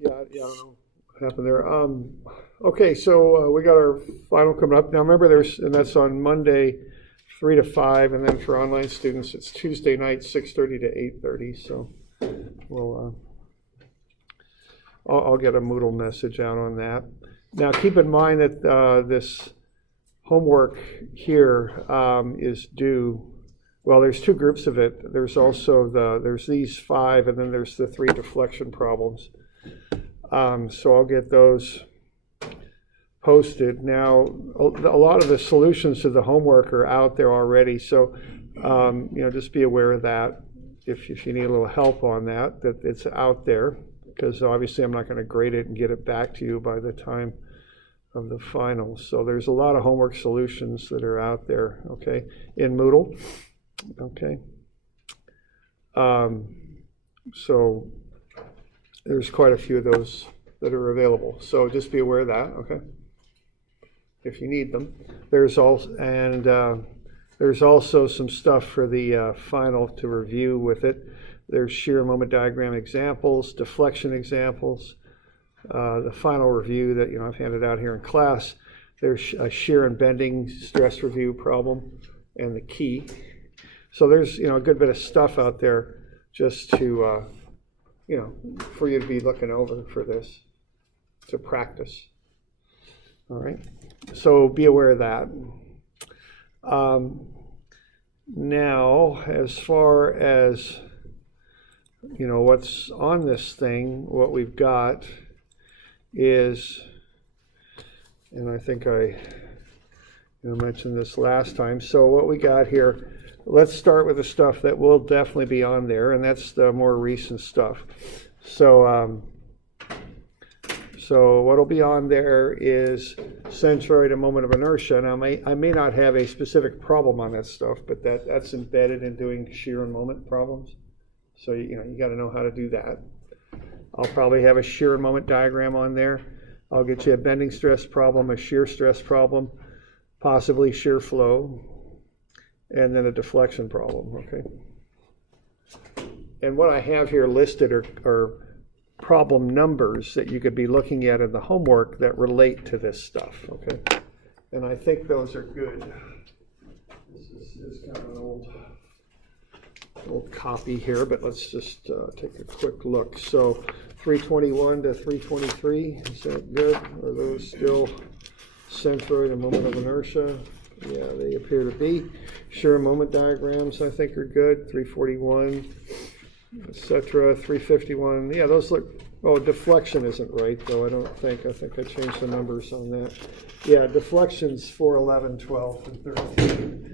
Yeah, I don't know what happened there. Okay, so we got our final coming up. Now remember, and that's on Monday, 3 to 5, and then for online students, it's Tuesday night, 6:30 to 8:30. So we'll, I'll get a Moodle message out on that. Now keep in mind that this homework here is due. Well, there's two groups of it. There's also there's these 5, and then there's the 3 deflection problems. So I'll get those posted. Now, a lot of the solutions to the homework are out there already. So, just be aware of that. If you need a little help on that it's out there, because obviously I'm not going to grade it and get it back to you by the time of the finals. So there's a lot of homework solutions that are out there, okay, in Moodle. Okay. So there's quite a few of those that are available. So just be aware of that, okay, if you need them. There's also some stuff for the final to review with it. There's shear and moment diagram examples, deflection examples, the final review that I've handed out here in class. There's a shear and bending stress review problem and the key. So there's a good bit of stuff out there just to for you to be looking over for this, to practice. All right, so be aware of that. Now, as far as what's on this thing, what we've got is, and I think I mentioned this last time. So what we got here, let's start with the stuff that will definitely be on there, and that's the more recent stuff. So what'll be on there is centroid and moment of inertia. Now, I may not have a specific problem on that stuff, but that's embedded in doing shear and moment problems. So you got to know how to do that. I'll probably have a shear and moment diagram on there. I'll get you a bending stress problem, a shear stress problem, possibly shear flow, and then a deflection problem, okay? And what I have here listed are problem numbers that you could be looking at in the homework that relate to this stuff, okay? And I think those are good. This is kind of an old copy here, but let's just take a quick look. So 321 to 323, is that good? Are those still centroid and moment of inertia? Yeah, they appear to be. Shear and moment diagrams, I think, are good. 341, etc. 351. Yeah, those look. Oh, deflection isn't right, though. I think I changed the numbers on that. Yeah, deflection's 4, 11, 12, and 13.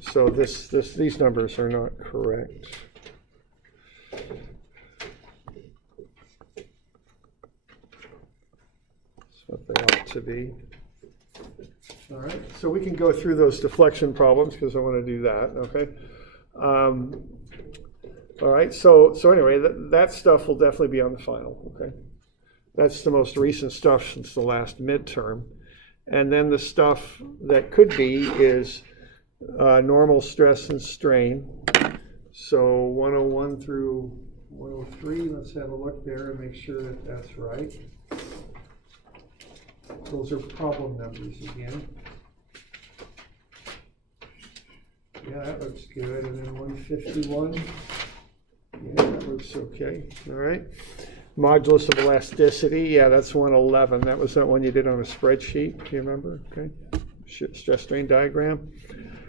So these numbers are not correct. That's what they ought to be. All right, so we can go through those deflection problems because I want to do that, okay? All right, so anyway, that stuff will definitely be on the final, okay? That's the most recent stuff since the last midterm. And then the stuff that could be is normal stress and strain. So 101 through 103, let's have a look there and make sure that that's right. Those are problem numbers again. Yeah, that looks good. And then 151. Yeah, that looks okay. All right. Modulus of elasticity. Yeah, that's 111. That was that one you did on a spreadsheet. Do you remember? Okay. Stress strain diagram.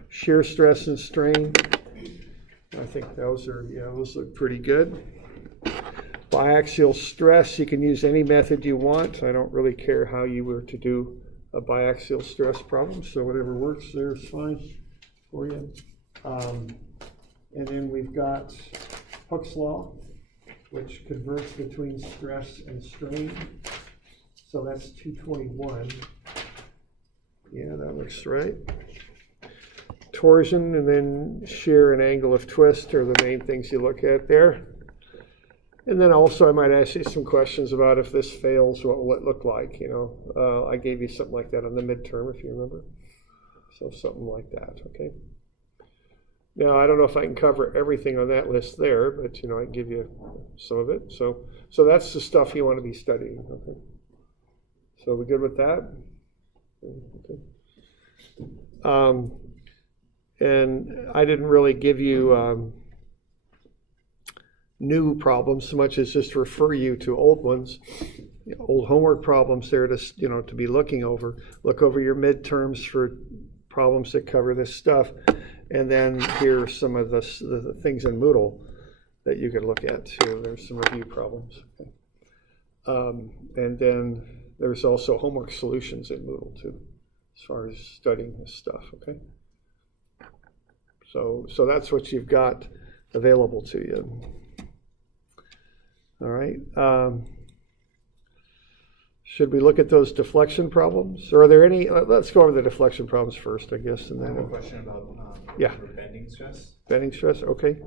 Shear stress and strain. I think those look pretty good. Biaxial stress, you can use any method you want. I don't really care how you were to do a biaxial stress problem, so whatever works there is fine for you. And then we've got Hooke's law, which converts between stress and strain. So that's 221. Yeah, that looks right. Torsion and then shear and angle of twist are the main things you look at there. And then also I might ask you some questions about if this fails, what will it look like? I gave you something like that on the midterm, if you remember. So something like that, okay? Now, I don't know if I can cover everything on that list there, but I can give you some of it. So that's the stuff you want to be studying. Okay. So we good with that? Okay. And I didn't really give you new problems so much as just refer you to old ones, old homework problems there to to be looking over. Look over your midterms for problems that cover this stuff, and then here are some of the things in Moodle that you could look at too. There's some review problems, okay. And then there's also homework solutions in Moodle too, as far as studying this stuff. Okay. So that's what you've got available to you. All right. Should we look at those deflection problems? Or are there any? Let's go over the deflection problems first, I guess. And then I have a question about bending stress. Bending stress, okay.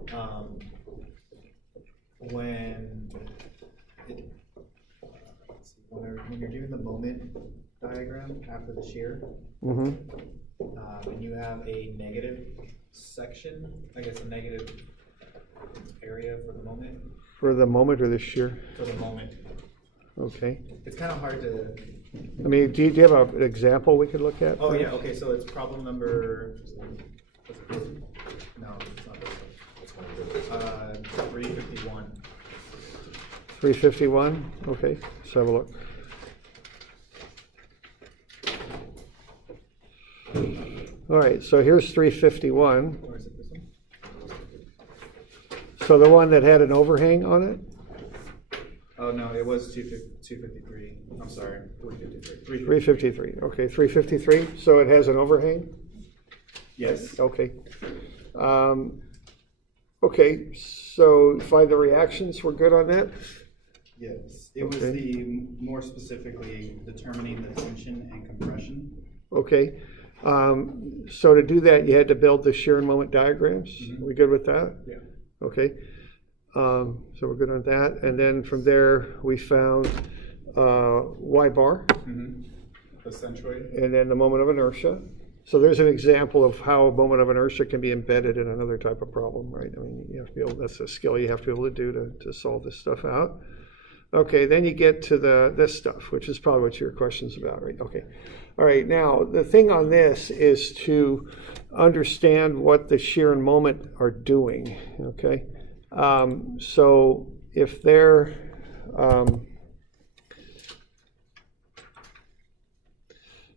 When you're doing the moment diagram after the shear, and you have a negative section, I guess a negative area for the moment. For the moment or the shear? For the moment. Okay. It's kind of hard to... I mean, do you have an example we could look at? Oh, yeah, okay, so it's problem number... No, it's not this one. 351. 351? Okay, let's have a look. All right, so here's 351. Or is it this one? So the one that had an overhang on it? Oh, no, it was 253. I'm sorry, 353. 353, okay, 353. So it has an overhang? Yes. Okay. Okay, so find the reactions. We're good on that? Yes. It was more specifically determining the tension and compression. Okay. So to do that, you had to build the shear and moment diagrams. Are we good with that? Yeah. Okay. So we're good on that. And then from there, we found Y bar. The centroid. And then the moment of inertia. So there's an example of how a moment of inertia can be embedded in another type of problem, right? I mean, you have to be able, that's a skill you have to be able to do to solve this stuff out. Okay, then you get to this stuff, which is probably what your question's about, right? Okay. All right, now the thing on this is to understand what the shear and moment are doing, okay? So if they're,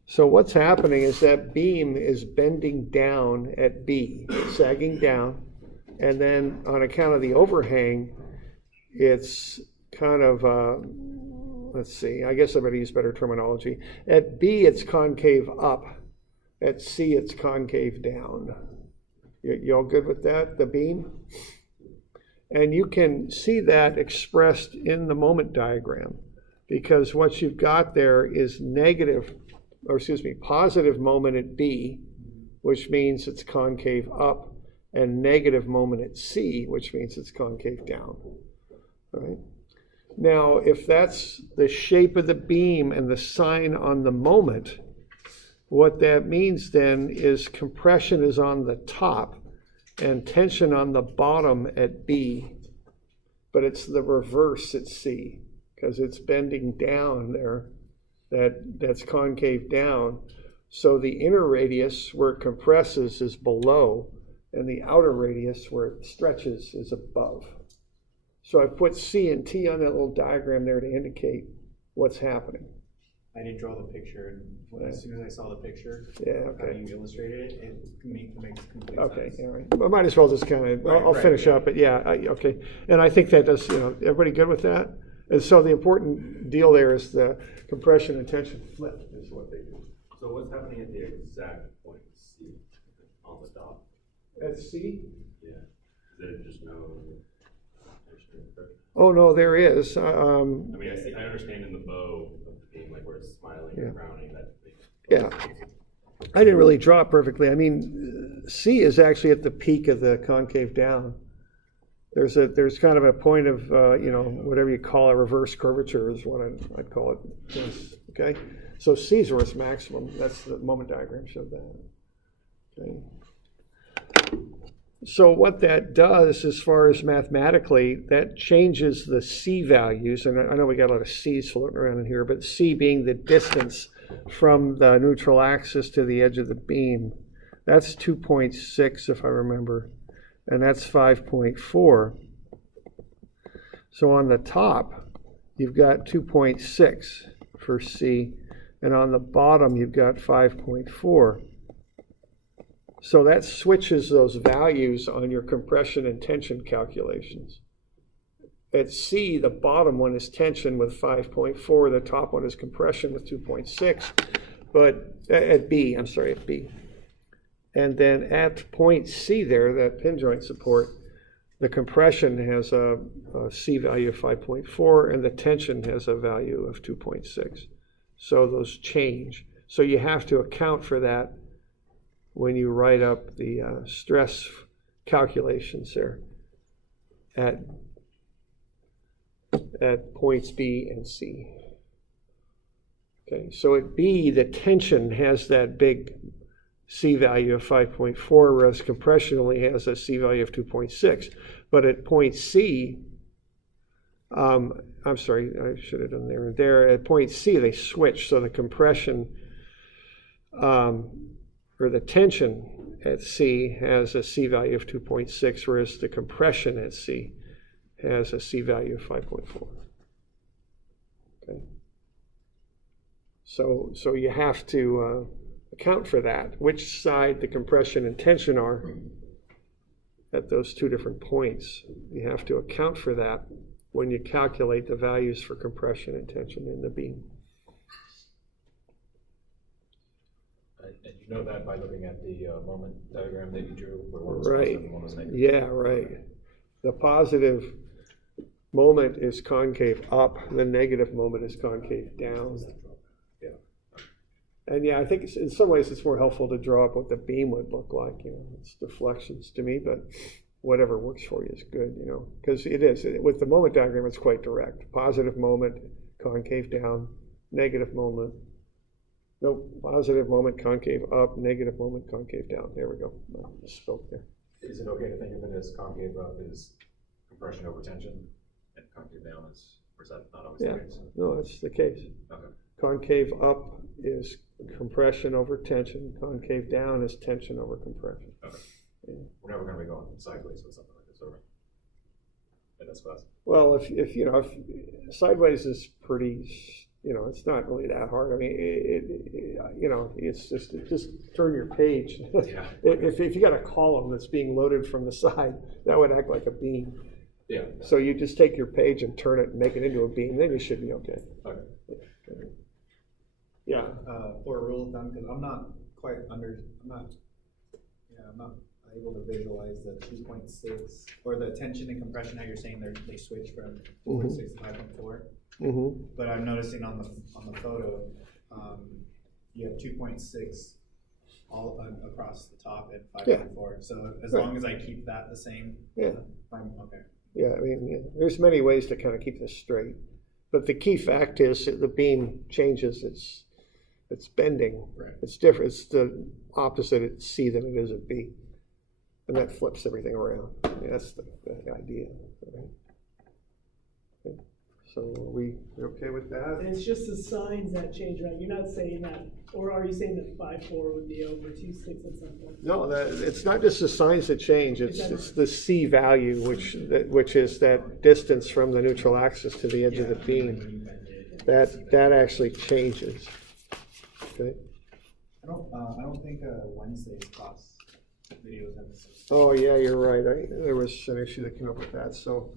so what's happening is that beam is bending down at B, sagging down, and then on account of the overhang, it's kind of, let's see, I guess I'm going to use better terminology. At B, it's concave up. At C, it's concave down. You all good with that, the beam? And you can see that expressed in the moment diagram, because what you've got there is positive moment at B, which means it's concave up, and negative moment at C, which means it's concave down. All right. Now, if that's the shape of the beam and the sign on the moment, what that means then is compression is on the top and tension on the bottom at B, but it's the reverse at C, because it's bending down there. That's concave down. So the inner radius where it compresses is below, and the outer radius where it stretches is above. So I put C and T on that little diagram there to indicate what's happening. I didn't draw the picture, and as soon as I saw the picture, how you illustrated it, it makes complete sense. Okay, all right. I might as well just kind of, I'll finish up, but yeah, okay. And I think that does, everybody good with that? And so the important deal there is the compression and tension flip is what they do. So what's happening at the exact point C on the dot? At C? Yeah. Is there just no tension? Oh, no, there is. I mean, I understand in the bow of the beam, like where it's smiling and frowning. Yeah. I didn't really draw it perfectly. I mean, C is actually at the peak of the concave down. There's kind of a point of, whatever you call a reverse curvature is what I'd call it. Yes. Okay. So C is where it's maximum. That's the moment diagram showed that. Okay. So what that does, as far as mathematically, that changes the C values, and I know we got a lot of C's floating around in here, but C being the distance from the neutral axis to the edge of the beam. That's 2.6 if I remember, and that's 5.4. So on the top, you've got 2.6 for C, and on the bottom, you've got 5.4. So that switches those values on your compression and tension calculations. At C, the bottom one is tension with 5.4, the top one is compression with 2.6, but at B. And then at point C there, that pin joint support, the compression has a C value of 5.4 and the tension has a value of 2.6. So those change. So you have to account for that when you write up the stress calculations there at points B and C. Okay, so at B, the tension has that big C value of 5.4, whereas compression only has a C value of 2.6. But at point C, I'm sorry, I should have done there. There at point C, they switch, so the compression or the tension at C has a C value of 2.6, whereas the compression at C has a C value of 5.4. Okay. So you have to account for that, which side the compression and tension are at those two different points. You have to account for that when you calculate the values for compression and tension in the beam. And you know that by looking at the moment diagram that you drew, where one was Right. positive and one was negative. Yeah, right. The positive moment is concave up, the negative moment is concave down. Yeah. And yeah, I think in some ways it's more helpful to draw up what the beam would look like. You know, it's deflections to me, but whatever works for you is good, you know, because it is. With the moment diagram, it's quite direct. Positive moment, concave down, negative moment. Nope, positive moment, concave up, negative moment, concave down. There we go. I spoke there. Is it okay to think of it as concave up is compression over tension, and concave down is, or is that not always Yeah, the case? no, that's the case. Okay. Concave up is compression over tension. Concave down is tension over compression. Okay. Yeah. We're never going to be going sideways with something like this, are we? In this class. Well, if you know, if sideways is pretty, you know, it's not really that hard. I mean, you know, it's just turn your page. Yeah. If you got a column that's being loaded from the side, that would act like a beam. Yeah. So you just take your page and turn it and make it into a beam, then you should be okay. Okay. Yeah. For a rule of thumb, because I'm not able to visualize the 2.6 or the tension and compression. How you're saying they switch from 2.6 to 5.4. Mm-hmm. But I'm noticing on the photo, you have 2.6 all across the top and 5.4. So as long as I keep that the same, Yeah. I'm okay. Yeah, I mean, yeah, there's many ways to kind of keep this straight. But the key fact is that the beam changes its bending. Right. It's different. It's the opposite at C than it is at B. And that flips everything around. Yeah, that's the idea. Right? Okay. So are we okay with that? And it's just the signs that change, right? You're not saying that, or are you saying that 5.4 would be over 2.6 at some point? No, it's not just the signs that change. It's the C value, which is that distance from the neutral axis to the edge of the beam. That actually changes. Okay. I don't think Wednesday's class videos have this. Oh yeah, you're right. There was an issue that came up with that. So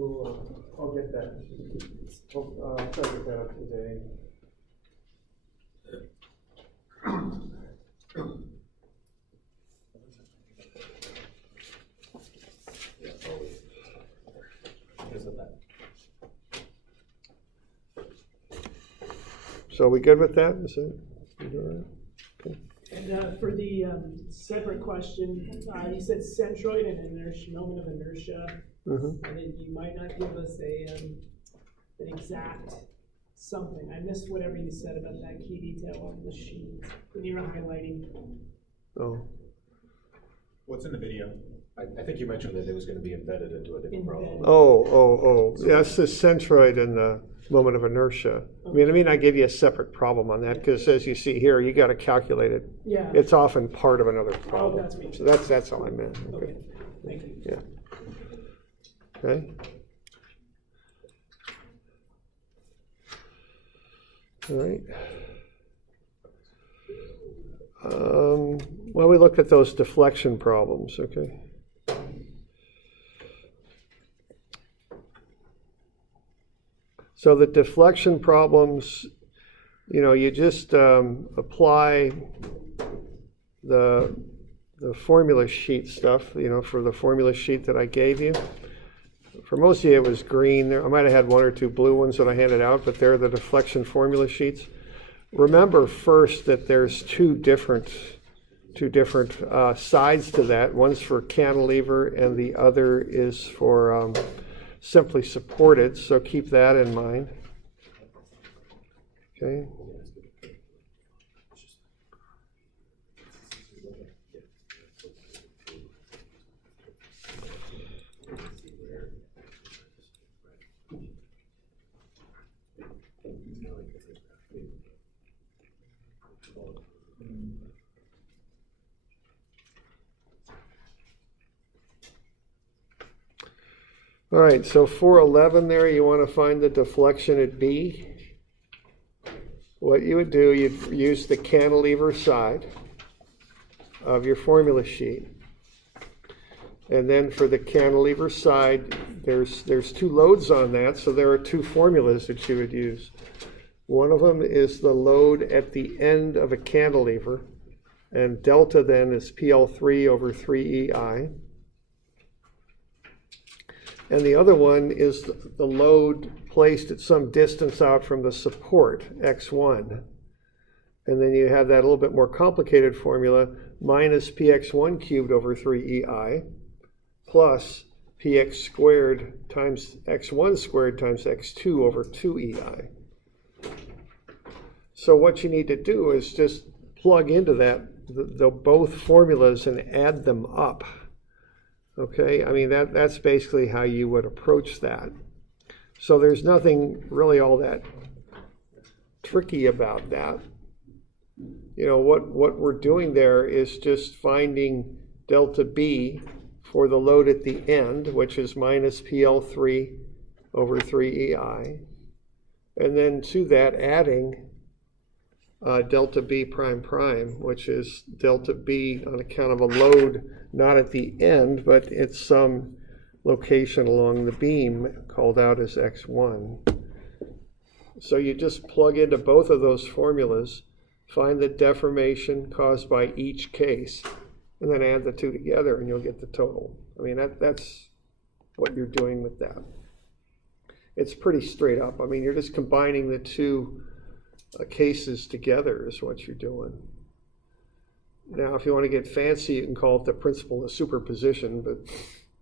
I'll get that. I'll try to get that up today. So are we good with that? Is it? You all right? Okay. And for the separate question, you said centroid and inertia, moment of inertia, Mm-hmm. and then you might not give us an exact something. I missed whatever you said about that key detail on the sheet when you were highlighting. Oh. What's in the video? I think you mentioned that it was gonna be embedded into a different problem. Oh, that's the centroid and the moment of inertia. I mean, I gave you a separate problem on that because as you see here, you got to calculate it. Yeah. It's often part of another problem. that's what you So that's all I meant. Okay, thank you. Yeah. Okay. All right. Well, we looked at those deflection problems, okay? So the deflection problems, you just apply the formula sheet stuff, for the formula sheet that I gave you. For most of you, it was green. I might have had one or two blue ones that I handed out, but they're the deflection formula sheets. Remember first that there's two different sides to that. One's for cantilever and the other is for simply supported, so keep that in mind. Okay. All right, so 411 there, you want to find the deflection at B. What you would do, you'd use the cantilever side of your formula sheet. And then for the cantilever side, there's two loads on that, so there are two formulas that you would use. One of them is the load at the end of a cantilever, and delta then is PL3 over 3EI. And the other one is the load placed at some distance out from the support, X1. And then you have that a little bit more complicated formula, minus PX1 cubed over 3EI, plus PX squared times X1 squared times X2 over 2EI. So what you need to do is just plug into that, both formulas and add them up. Okay, I mean, that's basically how you would approach that. So there's nothing really all that tricky about that. What we're doing there is just finding delta B for the load at the end, which is minus PL3 over 3EI. And then to that adding delta B prime prime, which is delta B on account of a load not at the end, but at some location along the beam called out as X1. So you just plug into both of those formulas, find the deformation caused by each case, and then add the two together and you'll get the total. I mean, that's what you're doing with that. It's pretty straight up. I mean, you're just combining the two cases together is what you're doing. Now, if you want to get fancy, you can call it the principle of superposition, but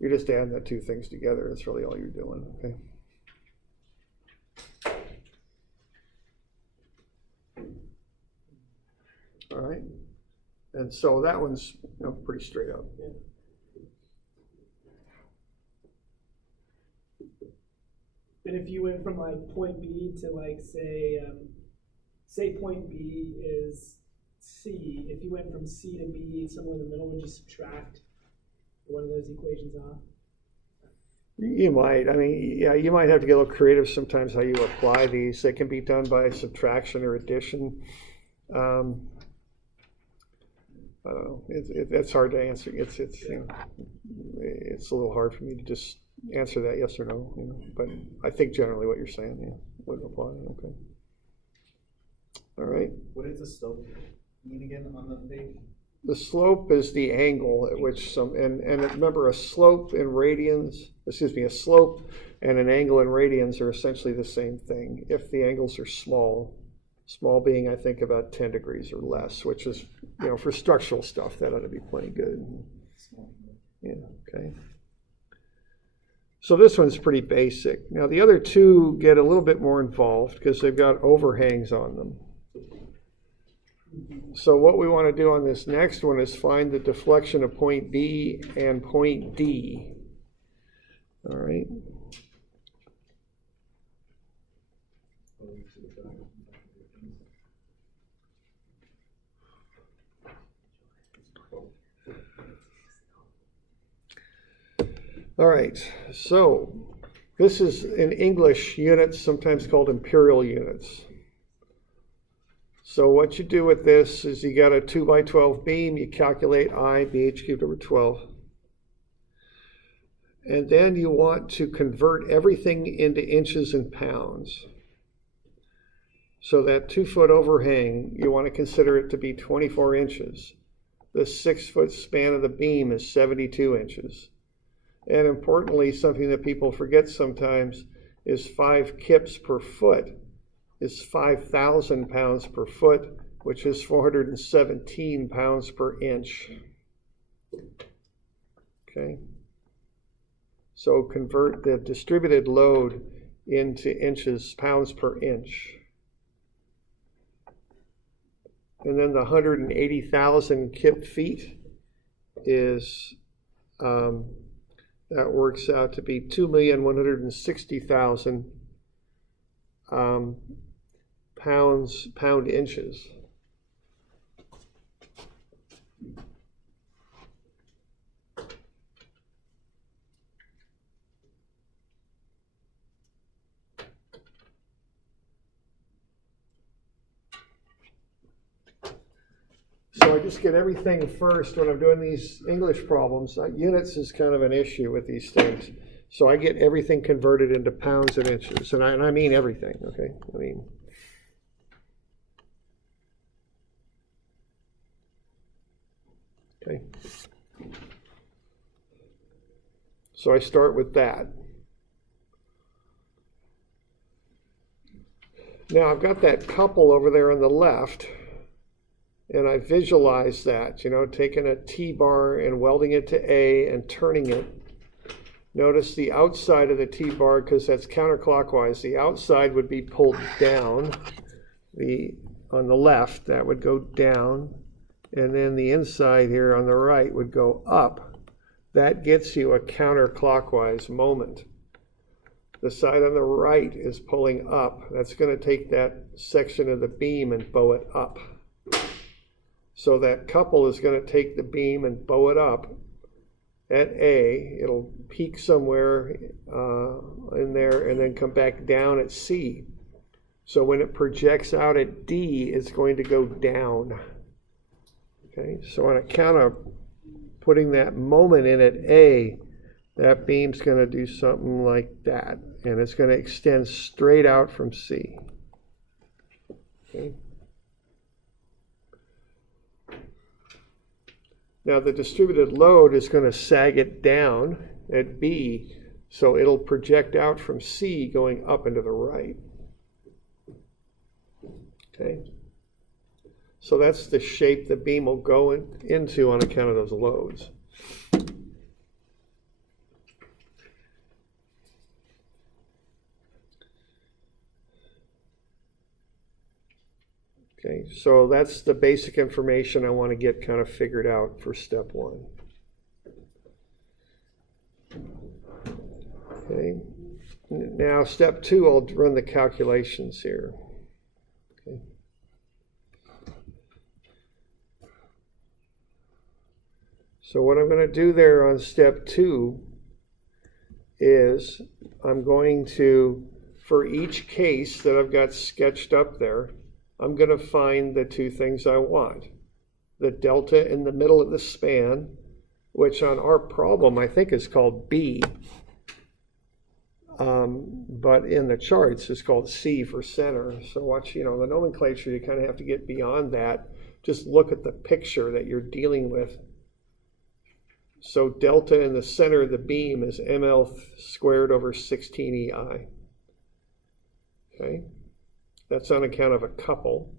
you're just adding the two things together. That's really all you're doing, okay? All right. And so that one's pretty straight up. And if you went from like point B to like say point B is C, if you went from C to B, somewhere in the middle, would you subtract one of those equations off? You might. I mean, yeah, you might have to get a little creative sometimes how you apply these. They can be done by subtraction or addition. I don't know. It's hard to answer. It's a little hard for me to just answer that yes or no. But I think generally what you're saying, would apply. Okay. All right. What is the slope mean again on the page? The slope is the angle at which and remember a slope and a slope and an angle in radians are essentially the same thing if the angles are small being I think about 10 degrees or less, which is, for structural stuff that ought to be plenty good. Yeah, okay. So this one's pretty basic. Now the other two get a little bit more involved because they've got overhangs on them. So what we want to do on this next one is find the deflection of point B and point D. All right. All right, so this is in English units, sometimes called imperial units. So what you do with this is you got a 2 by 12 beam, you calculate I, BH cubed over 12. And then you want to convert everything into inches and pounds. So that 2-foot overhang, you want to consider it to be 24 inches. The 6-foot span of the beam is 72 inches. And importantly, something that people forget sometimes is 5 kips per foot is 5,000 pounds per foot, which is 417 pounds per inch. Okay. So convert the distributed load into inches, pounds per inch. And then the 180,000 kip feet is, that works out to be 2,160,000 pound inches. So I just get everything first when I'm doing these English problems. Units is kind of an issue with these things. So I get everything converted into pounds and inches, and I mean everything, okay? I mean, okay. So I start with that. Now I've got that couple over there on the left, and I visualize that, you know, taking a T-bar and welding it to A and turning it. Notice the outside of the T-bar, because that's counterclockwise, the outside would be pulled down. On the left, that would go down. And then the inside here on the right would go up. That gets you a counterclockwise moment. The side on the right is pulling up. That's going to take that section of the beam and bow it up. So that couple is going to take the beam and bow it up at A. It'll peak somewhere in there and then come back down at C. So when it projects out at D, it's going to go down. Okay, so on account of putting that moment in at A, that beam's going to do something like that, and it's going to extend straight out from C. Okay. Now the distributed load is going to sag it down at B, so it'll project out from C going up and to the right. Okay. So that's the shape the beam will go into on account of those loads. Okay, so that's the basic information I want to get kind of figured out for step one. Okay, now step two, I'll run the calculations here. Okay. So what I'm going to do there on step two is I'm going to, for each case that I've got sketched up there, I'm going to find the two things I want. The delta in the middle of the span, which on our problem I think is called B, but in the charts is called C for center. So watch, you know, the nomenclature, you kind of have to get beyond that. Just look at the picture that you're dealing with. So delta in the center of the beam is ml squared over 16 EI. Okay. That's on account of a couple.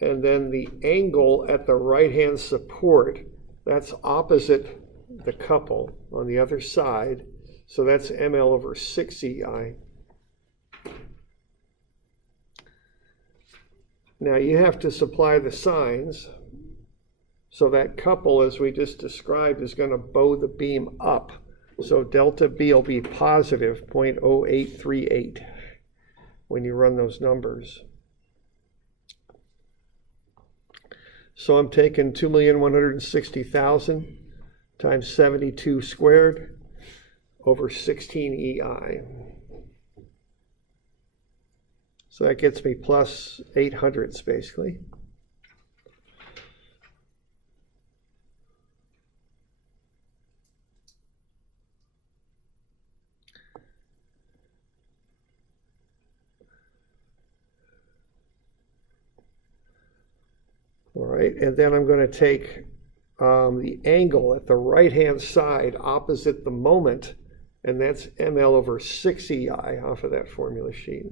And then the angle at the right-hand support, that's opposite the couple on the other side. So that's ml over 6 EI. Now you have to supply the signs. So that couple, as we just described, is going to bow the beam up. So delta B will be positive 0.0838 when you run those numbers. So I'm taking 2,160,000 times 72 squared over 16 EI. So that gets me plus 800s basically. All right, and then I'm going to take the angle at the right-hand side opposite the moment, and that's ML over 6 EI off of that formula sheet.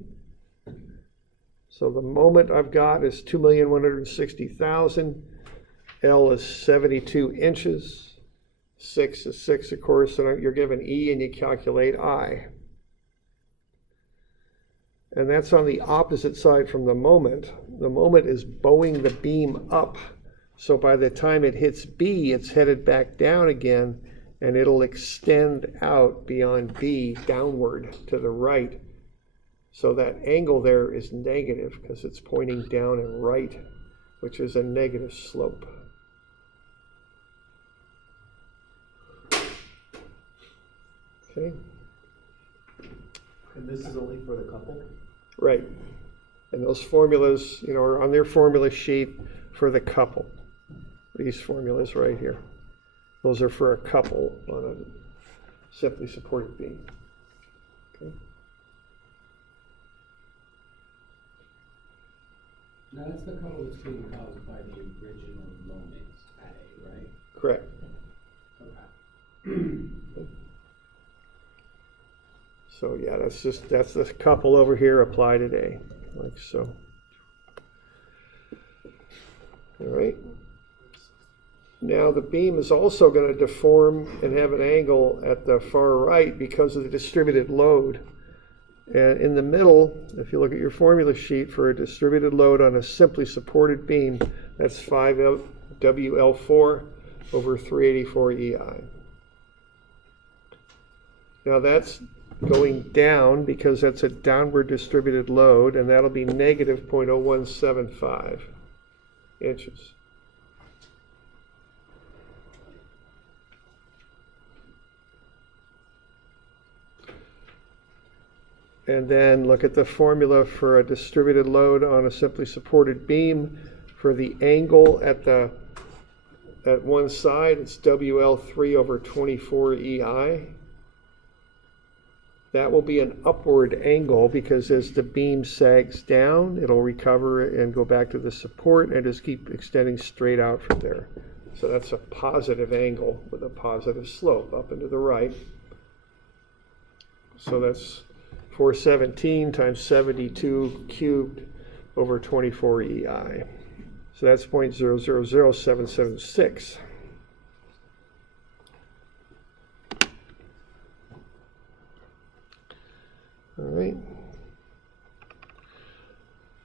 So the moment I've got is 2,160,000. L is 72 inches. 6 is 6, of course, so you're given E and you calculate I. And that's on the opposite side from the moment. The moment is bowing the beam up. So by the time it hits B, it's headed back down again, and it'll extend out beyond B downward to the right. So that angle there is negative because it's pointing down and right, which is a negative slope. Okay. And this is only for the couple? Right. And those formulas, are on their formula sheet for the couple. These formulas right here. Those are for a couple on a simply supported beam. Okay. Now that's the couple that's being caused by the original moment at A, right? Correct. Okay. So yeah, that's the couple over here applied at A, like so. All right. Now the beam is also going to deform and have an angle at the far right because of the distributed load. And in the middle, if you look at your formula sheet for a distributed load on a simply supported beam, that's 5WL4 over 384 EI. Now that's going down because that's a downward distributed load, and that'll be negative 0.0175 inches. And then look at the formula for a distributed load on a simply supported beam. For the angle at one side, it's WL3 over 24 EI. That will be an upward angle because as the beam sags down, it'll recover and go back to the support and just keep extending straight out from there. So that's a positive angle with a positive slope up and to the right. So that's 417 times 72 cubed over 24 EI. So that's 0.000776.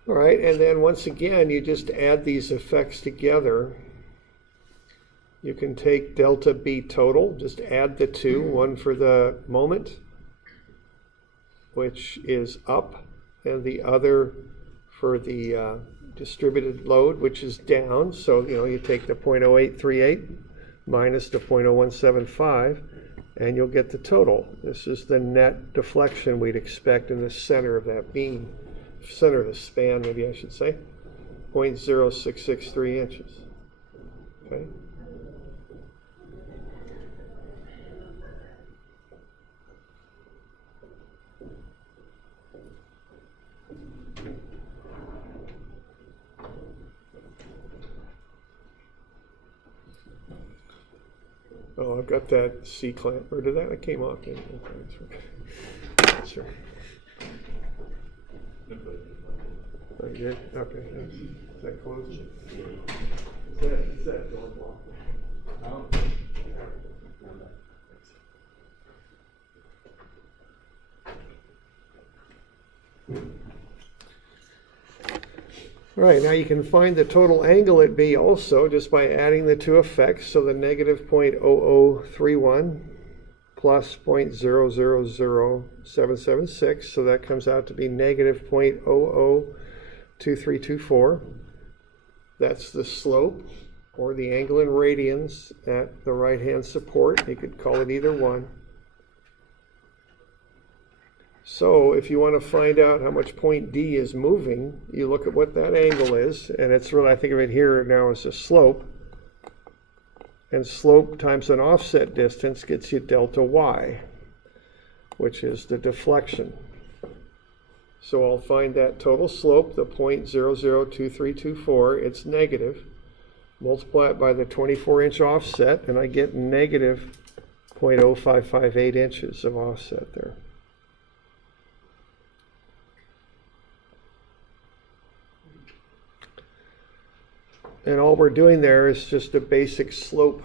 All right, and then once again, you just add these effects together. You can take delta B total, just add the two, one for the moment, which is up, and the other for the distributed load, which is down. So, you take the 0.0838 minus the 0.0175, and you'll get the total. This is the net deflection we'd expect in the center of that beam, center of the span, maybe I should say, 0.0663 inches. Okay. Oh, I've got that C clamp, or did that? It came off. Sure. Are you good? Okay. Is that closed? Is that door blocked? All right, now you can find the total angle at B also just by adding the two effects. So the negative 0.0031 plus 0.000776. So that comes out to be negative 0.002324. That's the slope or the angle in radians at the right-hand support. You could call it either one. So if you want to find out how much point D is moving, you look at what that angle is, and it's really, I think of it here now as a slope. And slope times an offset distance gets you delta y, which is the deflection. So I'll find that total slope, the 0.002324, it's negative. Multiply it by the 24-inch offset, and I get negative 0.0558 inches of offset there. And all we're doing there is just a basic slope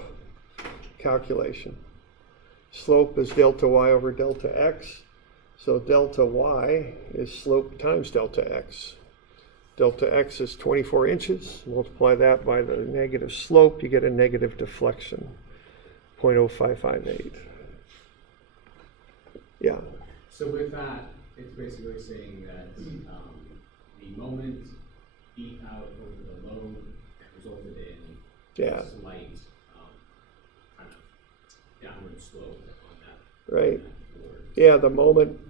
calculation. Slope is delta y over delta x. So delta y is slope times delta x. Delta x is 24 inches. Multiply that by the negative slope, you get a negative deflection, 0.0558. Yeah. So with that, it's basically saying that the moment beat out over the load resulted in Yeah. a slight kind of downward slope on that. Right. board. Yeah, the moment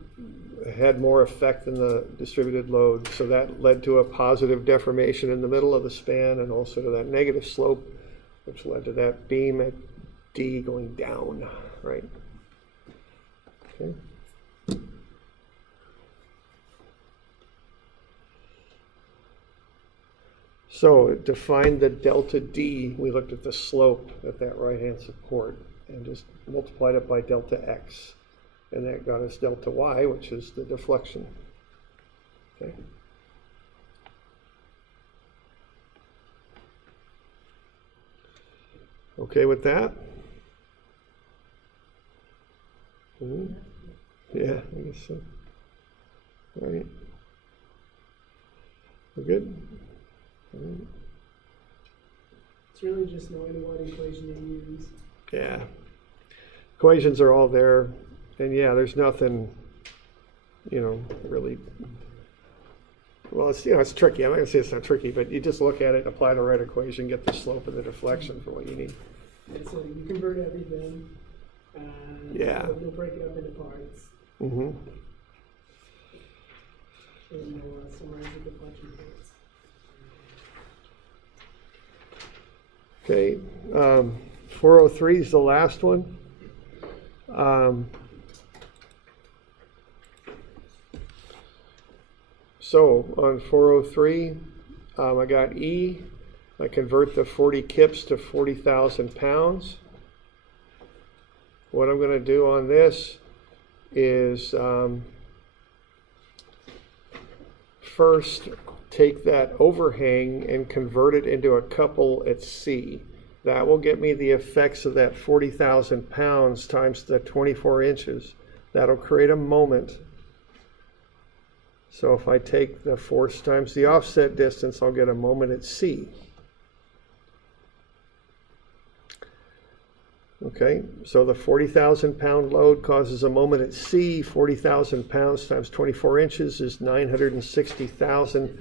had more effect than the distributed load, so that led to a positive deformation in the middle of the span and also to that negative slope, which led to that beam at D going down, right? Okay. So to find the delta D, we looked at the slope at that right-hand support and just multiplied it by delta x. And that got us delta y, which is the deflection. Okay. Okay with that? Yeah, I guess so. All right. We're good? All right. It's really just knowing what equation to use. Yeah. Equations are all there. And yeah, there's nothing, really, well, it's tricky. I'm not going to say it's not tricky, but you just look at it, apply the right equation, get the slope and the deflection for what you need. And so you convert everything, and Yeah. you'll break it up into parts, Mm-hmm. and you'll summarize the deflection points. Okay, 403 is the last one. So on 403, I got E. I convert the 40 kips to 40,000 pounds. What I'm going to do on this is first take that overhang and convert it into a couple at C. That will get me the effects of that 40,000 pounds times the 24 inches. That'll create a moment. So if I take the force times the offset distance, I'll get a moment at C. Okay, so the 40,000 pound load causes a moment at C. 40,000 pounds times 24 inches is 960,000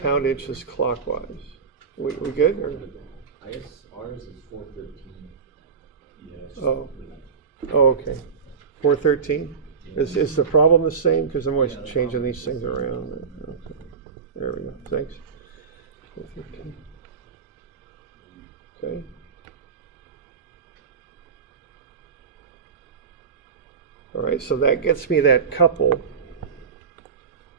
pound inches clockwise. We good? Or? I guess ours is 413. Yes. Oh, okay. 413? Is the problem the same? Because I'm always changing these things around. Okay. There we go. Thanks. 413. Okay. All right, so that gets me that couple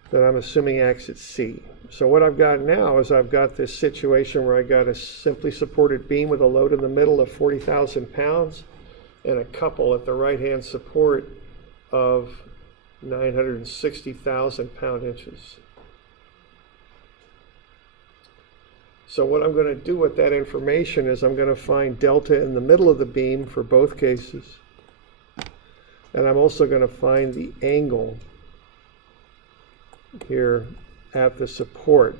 that I'm assuming acts at C. So what I've got now is I've got this situation where I got a simply supported beam with a load in the middle of 40,000 pounds and a couple at the right-hand support of 960,000 pound inches. So what I'm going to do with that information is I'm going to find delta in the middle of the beam for both cases. And I'm also going to find the angle here at the support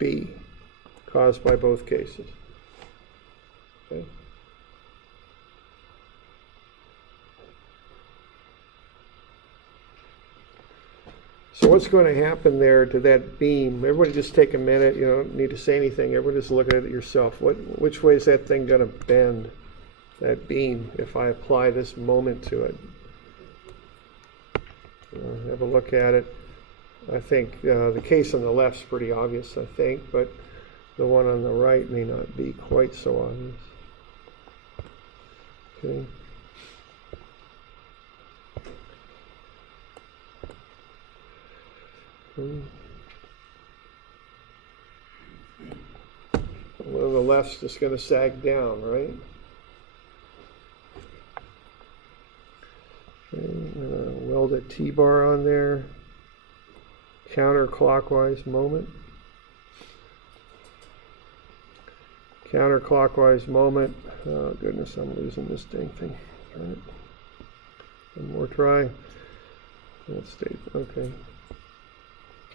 B, caused by both cases. Okay. So what's going to happen there to that beam? Everybody just take a minute, you don't need to say anything, everybody just look at it yourself. Which way is that thing going to bend, that beam, if I apply this moment to it? Have a look at it. I think the case on the left's pretty obvious, I think, but the one on the right may not be quite so obvious. Okay. Well, the left's just going to sag down, right? Okay, I'm going to weld a T-bar on there. Counterclockwise moment. Counterclockwise moment. Oh goodness, I'm losing this dang thing. All right. One more try. Let's stay. Okay.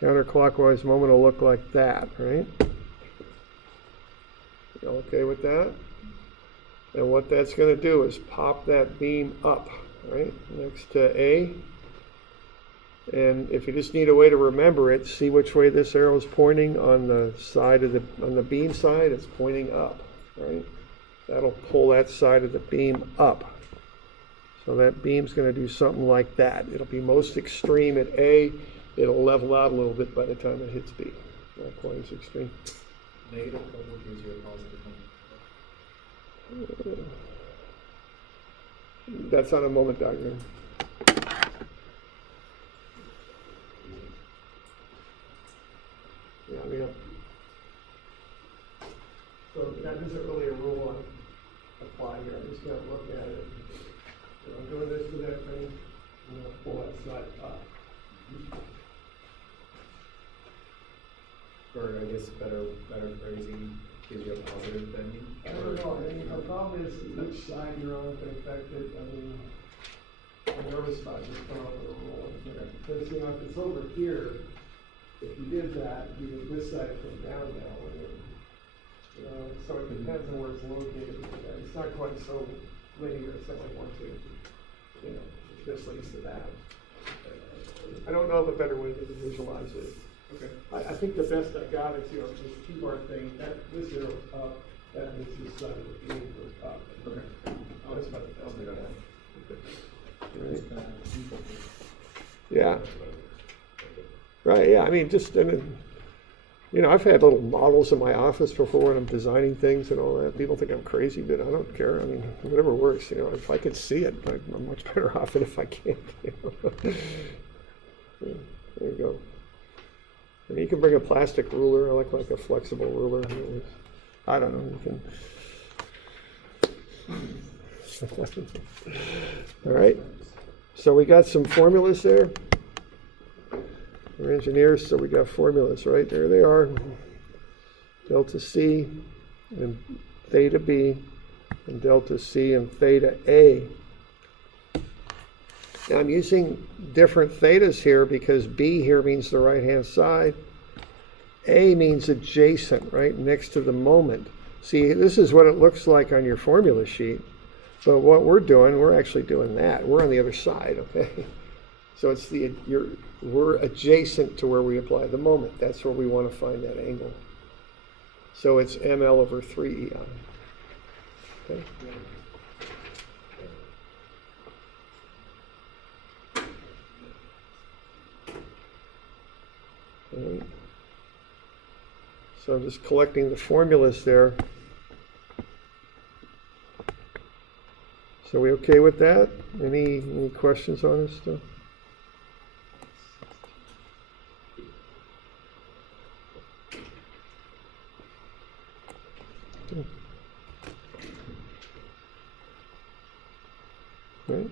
Counterclockwise moment will look like that, right? You okay with that? And what that's going to do is pop that beam up, right, next to A. And if you just need a way to remember it, see which way this arrow is pointing on the side of on the beam side. It's pointing up, right? That'll pull that side of the beam up. So that beam's going to do something like that. It'll be most extreme at A. It'll level out a little bit by the time it hits B. Not quite as extreme. Negative couple gives you a positive moment. That's on a moment diagram. Yeah. So that isn't really a rule I apply here. I'm just going to look at it. So I'm doing this to that thing. I'm going to pull that side up. Or I guess better phrasing gives you a positive bending. I don't know. I mean, the problem is which side you're on can affect it. I mean, I'm nervous about just coming up with a rule in here. Because, you know, if it's over here, if you did that, you would this side come down now. You know, so it depends on where it's located. It's not quite so linear. It's not like 1, 2. You know, this leads to that. I don't know of a better way to visualize it. Okay. I think the best I got is, you know, this T-bar thing, this arrow's up, that means this side of the beam goes up. Okay. That's about the best I got. Right. Yeah. Right, yeah, I mean, just, you know, I've had little models in my office before when I'm designing things and all that. People think I'm crazy, but I don't care. I mean, whatever works, you know, if I can see it, I'm much better off than if I can't. You know? Yeah, there you go. And you can bring a plastic ruler. I like a flexible ruler. I don't know. You can. All right. So we got some formulas there. We're engineers, so we got formulas, right? There they are. Delta C and theta B and delta C and theta A. Now I'm using different thetas here because B here means the right-hand side. A means adjacent, right, next to the moment. See, this is what it looks like on your formula sheet. But what we're doing, we're actually doing that. We're on the other side, okay? So it's we're adjacent to where we apply the moment. That's where we want to find that angle. So it's ml over 3 EI. Okay? All right. So I'm just collecting the formulas there. So we okay with that? Any questions on this stuff? Right.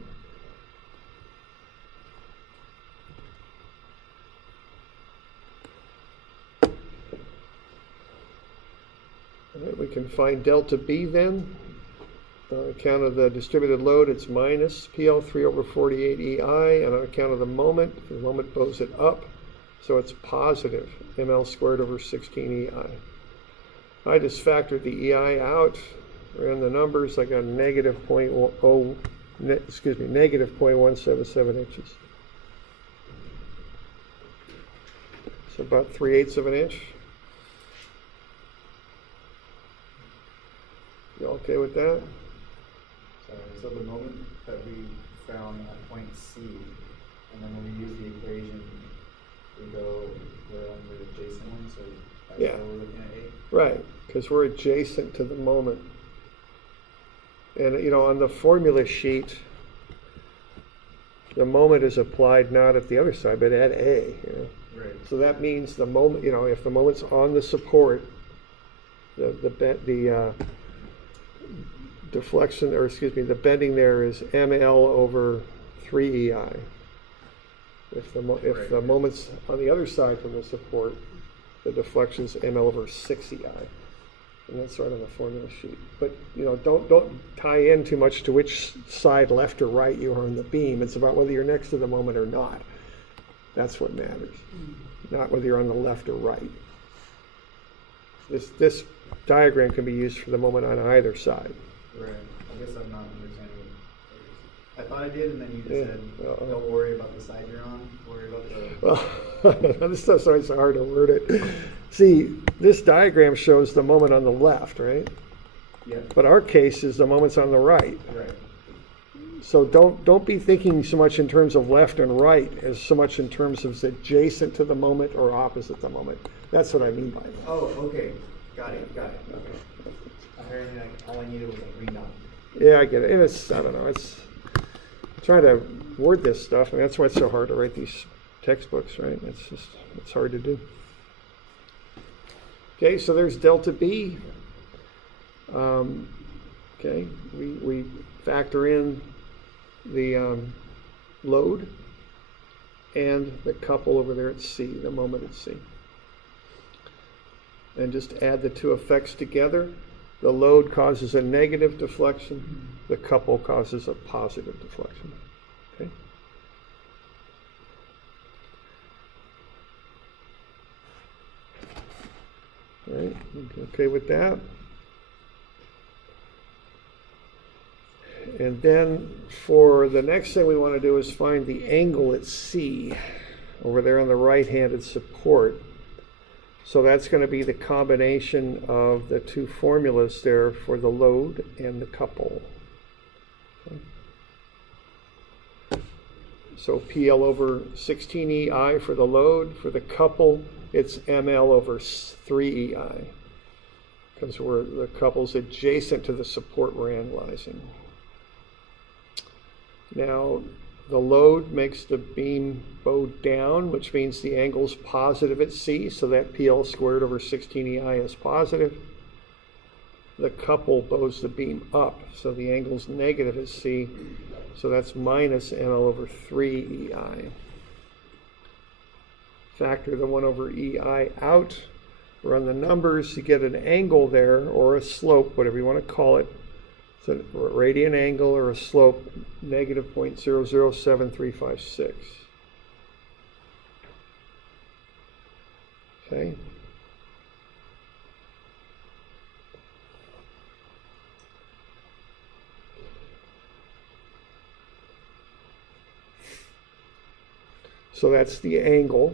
All right, we can find delta B then. On account of the distributed load, it's minus PL3 over 48 EI, and on account of the moment blows it up. So it's positive ml squared over 16 EI. I just factored the EI out, ran the numbers, I got negative negative 0.177 inches. So about 3/8 of an inch. You okay with that? Sorry, so the moment that we found at point C, and then when we use the equation, we go, we're on the adjacent one, so that's Yeah. why we're looking at A. Right, because we're adjacent to the moment. And on the formula sheet, the moment is applied not at the other side, but at A. Right. So that means the moment, if the moment's on the support, the deflection, or excuse me, the bending there is ML over 3 EI. If the moment's on the other side from the support, the deflection's ML over 6 EI. And that's right on the formula sheet. But don't tie in too much to which side, left or right, you are on the beam. It's about whether you're next to the moment or not. That's what matters, not whether you're on the left or right. This diagram can be used for the moment on either side. Right. I guess I'm not understanding. I thought I did, and then you just said, well, don't worry about the side you're on, worry about the... Well, this stuff's always so hard to word it. See, this diagram shows the moment on the left, right? Yeah. But our case is the moment's on the right. Right. So don't be thinking so much in terms of left and right as so much in terms of adjacent to the moment or opposite the moment. That's what I mean by that. Oh, okay. Got it. Okay. Apparently, all I needed was a green dot. Yeah, I get it. And I don't know, it's trying to word this stuff. I mean, that's why it's so hard to write these textbooks, right? It's hard to do. Okay, so there's delta B. Okay, we factor in the load and the couple over there at C, the moment at C. And just add the two effects together. The load causes a negative deflection. The couple causes a positive deflection. Okay. All right, okay with that? And then for the next thing we want to do is find the angle at C over there on the right-handed support. So that's going to be the combination of the two formulas there for the load and the couple. Okay. So PL over 16 EI for the load. For the couple, it's ML over 3 EI because the couple's adjacent to the support we're analyzing. Now, the load makes the beam bow down, which means the angle's positive at C, so that PL squared over 16 EI is positive. The couple bows the beam up, so the angle's negative at C, so that's minus ML over 3 EI. Factor the 1 over EI out, run the numbers to get an angle there, or a slope, whatever you want to call it. It's a radian angle or a slope, negative 0.007356. Okay. So that's the angle.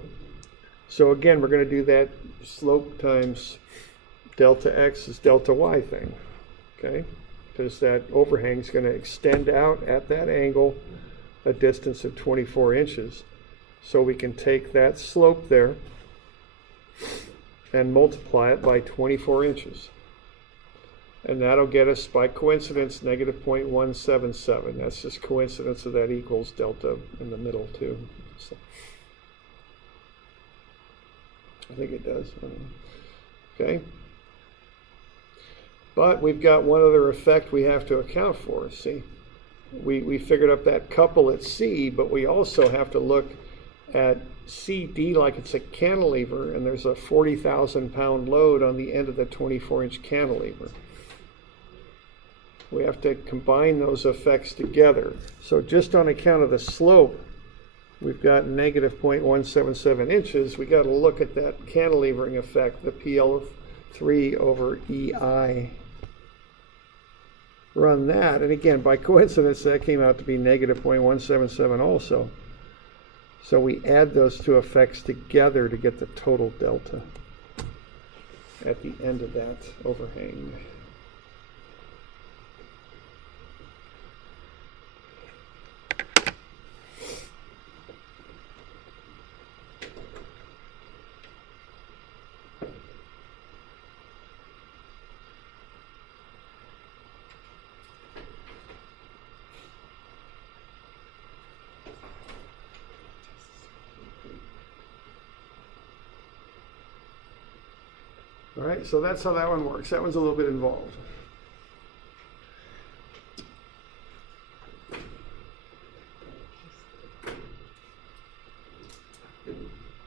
So again, we're going to do that slope times delta x is delta y thing. Okay. Because that overhang is going to extend out at that angle a distance of 24 inches. So we can take that slope there and multiply it by 24 inches. And that'll get us, by coincidence, negative 0.177. That's just coincidence of that equals delta in the middle too. So I think it does. Okay. But we've got one other effect we have to account for. See, we figured up that couple at C, but we also have to look at CD like it's a cantilever, and there's a 40,000-pound load on the end of the 24-inch cantilever. We have to combine those effects together. So just on account of the slope, we've got negative 0.177 inches. We got to look at that cantilevering effect, the PL3 over EI. Run that, and again, by coincidence, that came out to be negative 0.177 also. So we add those two effects together to get the total delta at the end of that overhang. All right, so that's how that one works. That one's a little bit involved.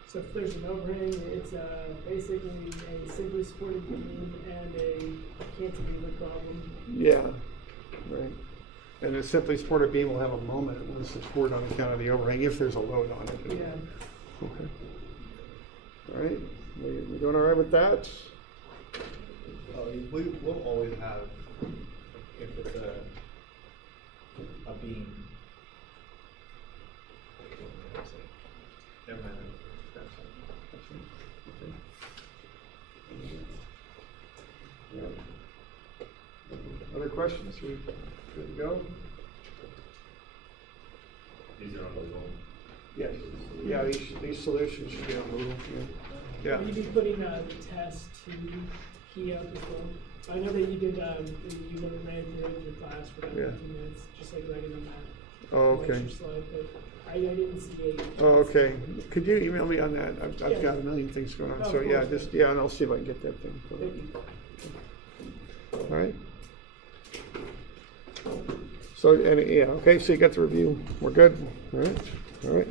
So if there's an overhang, it's basically a simply supported beam and a cantilever problem. Yeah, right. And the simply supported beam will have a moment it wants support on account of the overhang if there's a load on it. Yeah. Okay. All right, we doing all right with that? We'll always have, if it's a beam. Never mind. Other questions? We good to go? These are on the wall. Yes. Yeah, these solutions should be on Google. Yeah. Will you be putting the test to key up as well? I know that you did, you ran through it in your class for about 15 minutes, just like writing on that. Oh, okay. lecture slide, but I didn't see it. Oh, okay. Could you email me on that? I've Yeah. got a million things going on. Oh, So of yeah, course. and I'll see if I can get that thing. Thank you. All right. So, and yeah, okay, so you got the review. We're good. All right. All right.